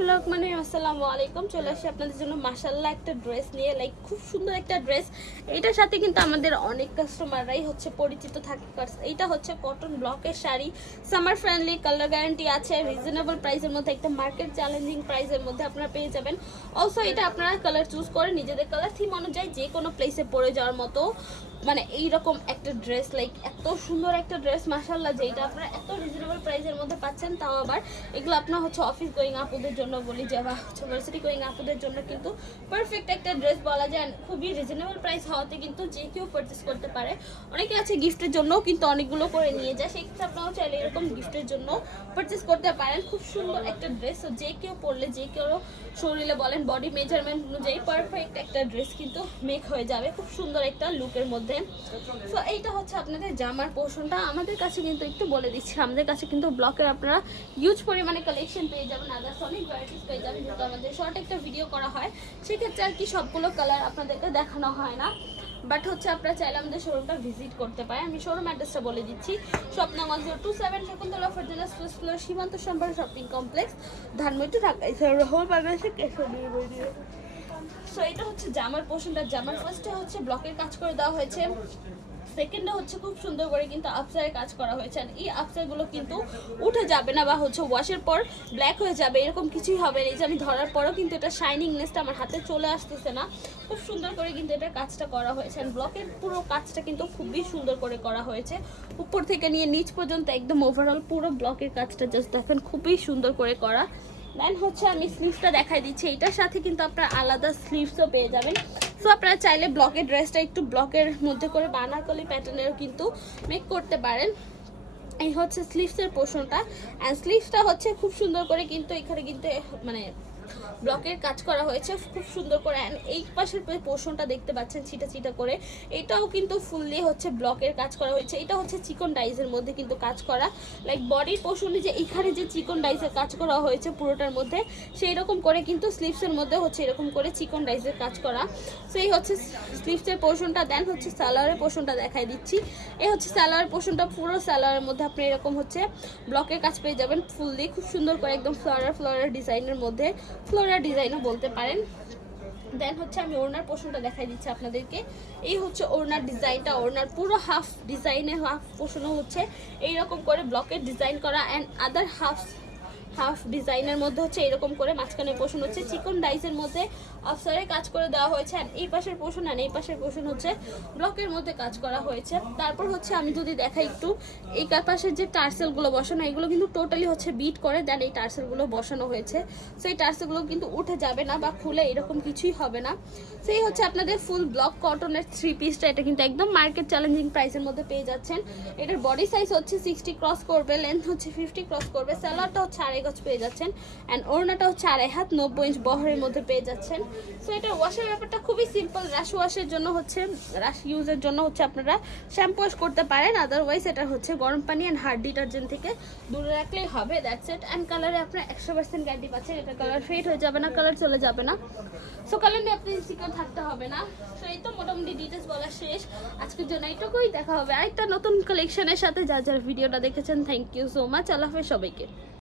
Blog মানে আসসালামু আলাইকুম। চলে আসি আপনাদের জন্য মাশাআল্লাহ একটা ড্রেস নিয়ে, লাইক খুব সুন্দর একটা ড্রেস। এইটার সাথে কিন্তু আমাদের অনেক কাস্টমাররাই হচ্ছে পরিচিত থাকে। এইটা হচ্ছে কটন ব্লকের sari, summer friendly, colour guarantee আছে, রিজনেবল প্রাইসের মধ্যে, একটা মার্কেট চ্যালেঞ্জিং প্রাইসের মধ্যে আপনারা পেয়ে যাবেন। অলসো এটা আপনারা কালার চুজ করে নিজেদের কালার থিম অনুযায়ী যে কোনো প্লেসে পরে যাওয়ার মতো মানে এইরকম একটা ড্রেস, লাইক এত সুন্দর একটা ড্রেস মাশাআল্লাহ, যেটা আপনারা এত রিজনেবল প্রাইসের মধ্যে পাচ্ছেন। তাও আবার এগুলো আপনার হচ্ছে অফিস গোয়িং আপুদের জন্য বলি যে, বা হচ্ছে ভার্সিটি গোয়িং আপুদের জন্য কিন্তু পারফেক্ট একটা ড্রেস বলা যায়। খুবই রিজনেবল প্রাইস হওয়াতে কিন্তু যে কেউ পারচেস করতে পারে। অনেকে আছে গিফটের জন্যও কিন্তু অনেকগুলো করে নিয়ে যায়, সেক্ষেত্রে আপনারাও চাইলে এরকম গিফটের জন্য পারচেস করতে পারেন। খুব সুন্দর একটা ড্রেস, যে কেউ পরলে যে কেউ শরীরে বলেন বডি মেজারমেন্ট অনুযায়ী পারফেক্ট একটা ড্রেস কিন্তু মেক হয়ে যাবে খুব সুন্দর একটা লুকের মধ্যে। সো এইটা হচ্ছে আপনাদের জামার পোর্শনটা। আমাদের কাছে কিন্তু একটু বলে দিচ্ছি, আমাদের কাছে কিন্তু ব্লকের আপনারা হিউজ পরিমাণে কালেকশন পেয়ে যাবেন, আদার্স অনেক ভ্যারাইটিস পেয়ে যাবেন। যেহেতু আমাদের শর্ট একটা ভিডিও করা হয়, সেক্ষেত্রে আর কি সবগুলো কালার আপনাদেরকে দেখানো হয় না। বাট হচ্ছে আপনারা চাইলে আমাদের শোরুমটা ভিজিট করতে পারেন। আমি শোরুম অ্যাড্রেসটা বলে দিচ্ছি। শপ নাম্বার 027 শকুন্তলা ফার্টিলা first floor, Simanta Sambhar shopping complex, Dhanmondi, Dhaka. Whole বাংলাদেশে ক্যাশ অন ডেলিভারি। সো এটা হচ্ছে জামার পোর্শনটা। জামার ফার্স্টে হচ্ছে ব্লকের কাজ করে দেওয়া হয়েছে, সেকেন্ডে হচ্ছে খুব সুন্দর করে কিন্তু আফসারের কাজ করা হয়েছে। আর এই আফসারগুলো কিন্তু উঠে যাবে না বা হচ্ছে ওয়াশের পর ব্ল্যাক হয়ে যাবে এরকম কিছুই হবে না। এই যে আমি ধরার পরও কিন্তু এটা শাইনিংনেসটা আমার হাতে চলে আসতেছে না। খুব সুন্দর করে কিন্তু এটা কাজটা করা হয়েছে। আর ব্লকের পুরো কাজটা কিন্তু খুবই সুন্দর করে করা হয়েছে, উপর থেকে নিয়ে নিচ পর্যন্ত একদম ওভারঅল পুরো ব্লকের কাজটা জাস্ট দেখেন খুবই সুন্দর করে করা। দেন হচ্ছে আমি স্লিভসটা দেখাই দিচ্ছি। এটার সাথে কিন্তু আপনারা আলাদা স্লিভসও পেয়ে যাবেন। সো আপনারা চাইলে ব্লকের ড্রেসটা একটু ব্লকের মধ্যে করে বানারকলি প্যাটার্নেরও কিন্তু মেক করতে পারেন। এই হচ্ছে স্লিভসের পোর্শনটা। অ্যান্ড স্লিভসটা হচ্ছে খুব সুন্দর করে কিন্তু এখানে কিন্তু মানে ব্লকের কাজ করা হয়েছে খুব সুন্দর করে। অ্যান্ড এই পাশের পোর্শনটা দেখতে পাচ্ছেন ছিটা ছিটা করে, এটাও কিন্তু ফুললি হচ্ছে ব্লকের কাজ করা হয়েছে। এটা হচ্ছে চিকন ডাইজের মধ্যে কিন্তু কাজ করা, লাইক বডির পোর্শনে যে এখানে যে চিকন ডাইজের কাজ করা হয়েছে পুরোটার মধ্যে, সেই রকম করে কিন্তু স্লিভসের মধ্যে হচ্ছে এরকম করে চিকন ডাইজের কাজ করা। সেই হচ্ছে স্লিভসের পোর্শনটা। দেন হচ্ছে সালোয়ারের পোর্শনটা দেখাই দিচ্ছি। এই হচ্ছে সালোয়ার পোর্শনটা। পুরো সালোয়ারের মধ্যে আপনি এরকম হচ্ছে ব্লকের কাজ পেয়ে যাবেন ফুললি খুব সুন্দর করে, একদম ফ্লোরাল ডিজাইনের মধ্যে, ফ্লোরাল ডিজাইনও বলতে পারেন। দেন হচ্ছে আমি ওড়নার পোর্শনটা দেখাই দিচ্ছি আপনাদেরকে। এই হচ্ছে ওড়নার ডিজাইনটা। ওড়নার পুরো হাফ ডিজাইনের হাফ পোর্শনও হচ্ছে এইরকম করে ব্লকের ডিজাইন করা, অ্যান্ড আদার হাফ ডিজাইনের মধ্যে হচ্ছে এরকম করে মাঝখানে পোর্শন হচ্ছে চিকন ডাইসের মধ্যে আফসারে কাজ করে দেওয়া হয়েছে। আর এই পাশের পোর্শন আর এই পাশের পোর্শন হচ্ছে ব্লকের মধ্যে কাজ করা হয়েছে। তারপর হচ্ছে আমি যদি দেখাই একটু, এই পাশের যে টার্সেলগুলো বসানো, এগুলো কিন্তু টোটালি হচ্ছে বিট করে দেন এই টার্সেলগুলো বসানো হয়েছে। সেই টার্সেলগুলো কিন্তু উঠে যাবে না বা খুলে এরকম কিছুই হবে না। সেই হচ্ছে আপনাদের ফুল ব্লক কটনের থ্রি পিসটা। এটা কিন্তু একদম মার্কেট চ্যালেঞ্জিং প্রাইসের মধ্যে পেয়ে যাচ্ছেন। এটার বডি সাইজ হচ্ছে 60 ক্রস করবে, লেন্থ হচ্ছে 50 ক্রস করবে, সালোয়ারটা হচ্ছে 2.5 গজ পেয়ে যাচ্ছেন, অ্যান্ড ওড়নাটা হচ্ছে 2.5 হাত 90 ইঞ্চ বহরের মধ্যে পেয়ে যাচ্ছেন। সো এটা ওয়াশের ব্যাপারটা খুবই সিম্পল। রাশ ওয়াশের জন্য হচ্ছে, রাশ ইউজের জন্য হচ্ছে আপনারা শ্যাম্পু ওয়াশ করতে পারেন, আদারওয়াইজ এটা হচ্ছে গরম পানি অ্যান্ড হার্ড ডিটারজেন্ট থেকে দূরে রাখলেই হবে, দ্যাটস ইট। অ্যান্ড কালারে আপনারা 100% গ্যারান্টি পাচ্ছেন, এটা কালার ফেড হয়ে যাবে না, কালার চলে যাবে না। সো কালার নিয়ে আপনি ইনসিকিউর থাকতে হবে না। সো এই তো মোটামুটি ডিটেলস বলা শেষ আজকের জন্য। এইটুকুই, দেখা হবে আরেকটা নতুন কালেকশনের সাথে। যার যার ভিডিওটা দেখেছেন থ্যাংক ইউ সো মাচ। আল্লাহ হাফেজ সবাইকে।